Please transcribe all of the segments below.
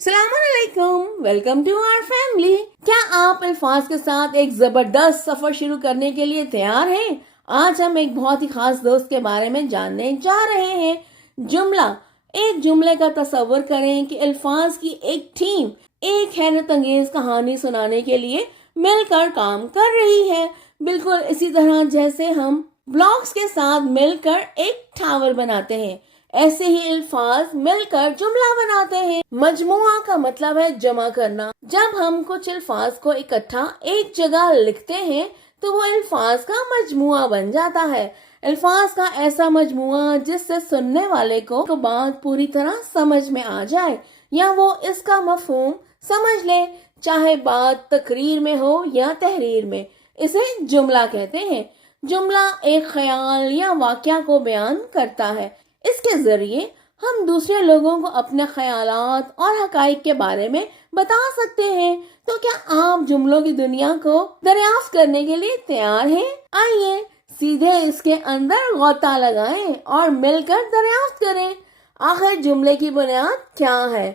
अस्सलाम वालेकुम, welcome to our family. क्या आप अल्फाज के साथ एक जबरदस्त सफर शुरू करने के लिए तैयार हैं? आज हम एक बहुत ही खास दोस्त के बारे में जानने जा रहे हैं। जुमला। एक जुमले का तस्वर करें कि अल्फाज की एक टीम एक हैरत अंगेज कहानी सुनाने के लिए मिलकर काम कर रही है, बिल्कुल इसी तरह जैसे हम ब्लॉक्स के साथ मिलकर एक टावर बनाते हैं, ऐसे ही अल्फाज मिलकर जुमला बनाते हैं। मजमुआ का मतलब है जमा करना। जब हम कुछ अल्फाज को इकट्ठा एक जगह लिखते हैं तो वो अल्फाज का मजमुआ बन जाता है। अल्फाज का ऐसा मजमुआ जिससे सुनने वाले को बात पूरी तरह समझ में आ जाए या वो इसका मफहूम समझ ले, चाहे बात तकरीर में हो या तहरीर में, इसे जुमला कहते हैं। जुमला एक ख्याल या वाक़या को बयान करता है। इसके जरिए हम दूसरे लोगों को अपने ख्यालात और हकाइक के बारे में बता सकते हैं। तो क्या आप जुमलों की दुनिया को दरियाफ्त करने के लिए तैयार हैं? आइए सीधे इसके अंदर गोता लगाएं और मिलकर दरियाफ्त करें। आखिर जुमले की बुनियाद क्या है?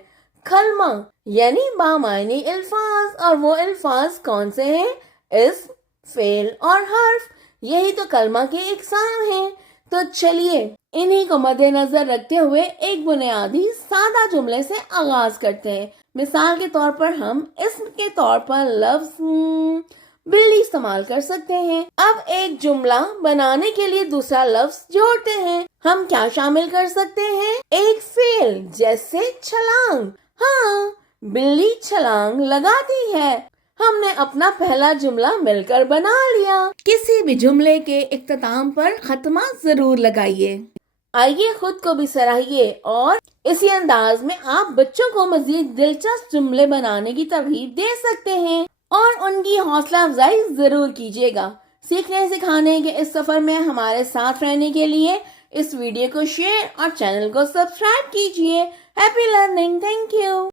कलमा यानी बामायनी अल्फाज, और वो अल्फाज कौन से हैं? इस्म, फेल और हर्फ। यही तो कलमा के इकसाम हैं। तो चलिए इन्हीं को मद्देनजर रखते हुए एक बुनियादी सादा जुमले से आगाज करते हैं। मिसाल के तौर पर हम इस्म के तौर पर लफ्ज बिल्ली इस्तेमाल कर सकते हैं। अब एक जुमला बनाने के लिए दूसरा लफ्ज जोड़ते हैं। हम क्या शामिल कर सकते हैं? एक फेल, जैसे छलांग। हाँ, बिल्ली छलांग लगाती है। हमने अपना पहला जुमला मिलकर बना लिया। किसी भी जुमले के इख्तिताम पर खत्मा जरूर लगाइए। आइए खुद को भी सराहिए और इसी अंदाज में आप बच्चों को मजीद दिलचस्प जुमले बनाने की तरगीब दे सकते हैं और उनकी हौसला अफजाई जरूर कीजिएगा। सीखने सिखाने के इस सफर में हमारे साथ रहने के लिए इस वीडियो को शेयर और चैनल को सब्सक्राइब कीजिए। Happy learning. Thank you.